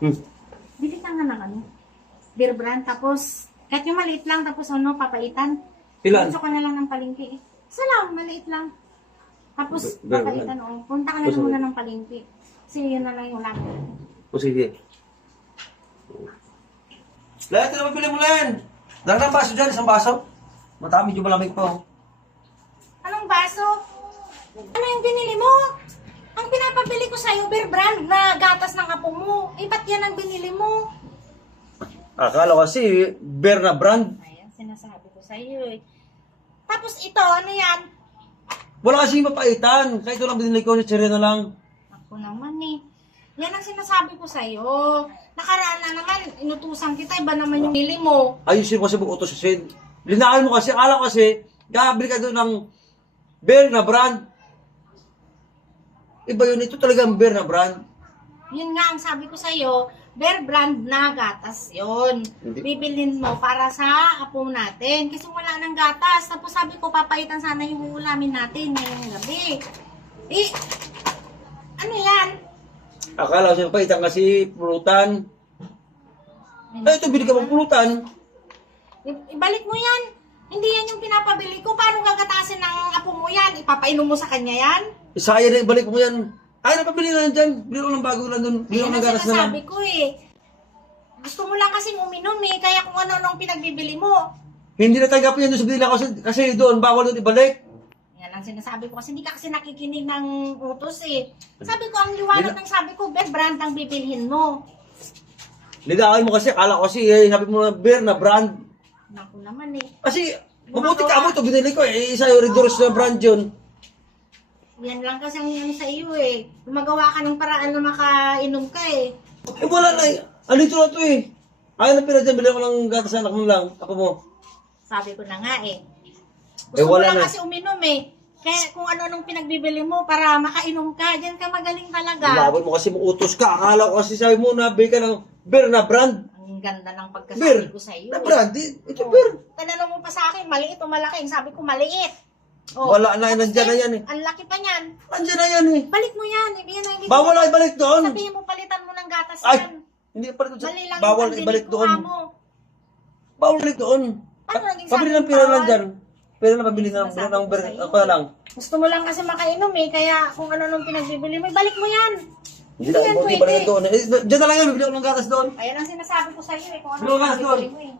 Bili ka nga ng ano, beer brand, tapos, kahit yung maliit lang, tapos ano, papaitan. Ilan? Gusto ko na lang ng palengke eh. Isa lang, maliit lang. Tapos, Beer papaitan, oo. Punta ka na lang muna ng palengke. Kasi yun na lang yung lang. O sige. Len, ito naman pili mo, Len. Dala ng baso dyan, isang baso. Mata, medyo malamig pa. Oh. Anong baso? Ano yung binili mo? Ang pinapabili ko sa'yo, beer brand na gatas ng apo mo. Eh, ba't yan ang binili mo? Akala ko kasi, beer na brand. Ayan, sinasabi ko sa'yo eh. Tapos ito, ano yan? Wala kasi mapaitan. Kaya ito lang binili ko, chichirya na lang. Ako naman eh. Yan ang sinasabi ko sa'yo. Nakaraan na naman, inutusan kita, iba naman yung nili mo. Ayusin ko kasi buong utos sa Sid. Linaan mo kasi, akala ko kasi, gabili ka doon ng beer na brand. Iba yun, ito talagang beer na brand. Yun nga ang sabi ko sa'yo, beer brand na gatas yun. Hindi. Bibilhin mo para sa apo natin. Kasi wala ng gatas. Tapos sabi ko, papaitan sana yung uulamin natin ngayong gabi. Eh, ano yan? Akala ko siya mapaitan kasi pulutan. Eh, ito, bili ka ng pulutan. Ibalik mo yan. Hindi yan yung pinapabili ko. Paano gagatasin ng apo mo yan? Ipapainom mo sa kanya yan? Isaya na, ibalik mo yan. Ay, napabili na lang dyan. Bili ko ng bago lang doon. Bili ko Yan ng ang gatas na lang. sinasabi ko eh. Gusto mo lang kasing uminom eh. Kaya kung ano-anong pinagbibili mo. Hindi na tanggapin yan doon sa binila ko kasi doon, bawal doon ibalik. Yan ang sinasabi ko. Kasi hindi ka kasi nakikinig ng utos eh. Sabi ko, ang liwanag ng sabi ko, beer brand ang bibilhin mo. Lidaan mo kasi, akala ko kasi, sabi mo na beer na brand. Naku naman eh. Kasi, mabuti ka mo ito, binili ko eh. Isa yung Redors na brand yun. Yan lang kasi ang yan sa iyo eh. Gumagawa ka ng paraan na makainom ka eh. Eh, wala na eh. Alito na ito eh. Ayaw na pila dyan, bilhin ko ng gatas anak mo lang. Ako mo. Sabi ko na nga eh. Eh, Gusto mo wala lang na. kasi uminom eh. Kaya kung ano-anong pinagbibili mo para makainom ka, diyan ka magaling talaga. Laban mo kasi utos ka. Akala ko kasi sabi mo na bili ka ng beer na brand. Ang ganda ng pagkasabi Beer ko sa iyo. na brand. Ito beer. Tanong mo pa sa akin, maliit o malaki? Sabi ko maliit. Oh, Wala na, tapos nandyan na yan eh. Ang laki pa niyan. Andyan na yan eh. Balik mo yan. Hindi yan ang Bawal na ibalik doon. Sabihin mo palitan mo ng gatas Ay, yan. hindi ibalik doon. Mali lang Bawal yung ibalik pagbili ko, doon. amo. Bawal ibalik doon. Paano naging Pabili sabi ng mo, pira lang bawal? dyan. Pira na pabili ng Sinasabi ng ko beer. sa'yo. Ako na lang. Gusto mo lang kasi makainom eh. Kaya kung ano-anong pinagbibili mo, balik mo yan. Hindi na, yan hindi pwede. balik doon. Eh, dyan na lang yan, bibili ko ng gatas doon. Ayan ang sinasabi ko sa iyo eh. Kung ano Lugas doon. pinabibili mo eh.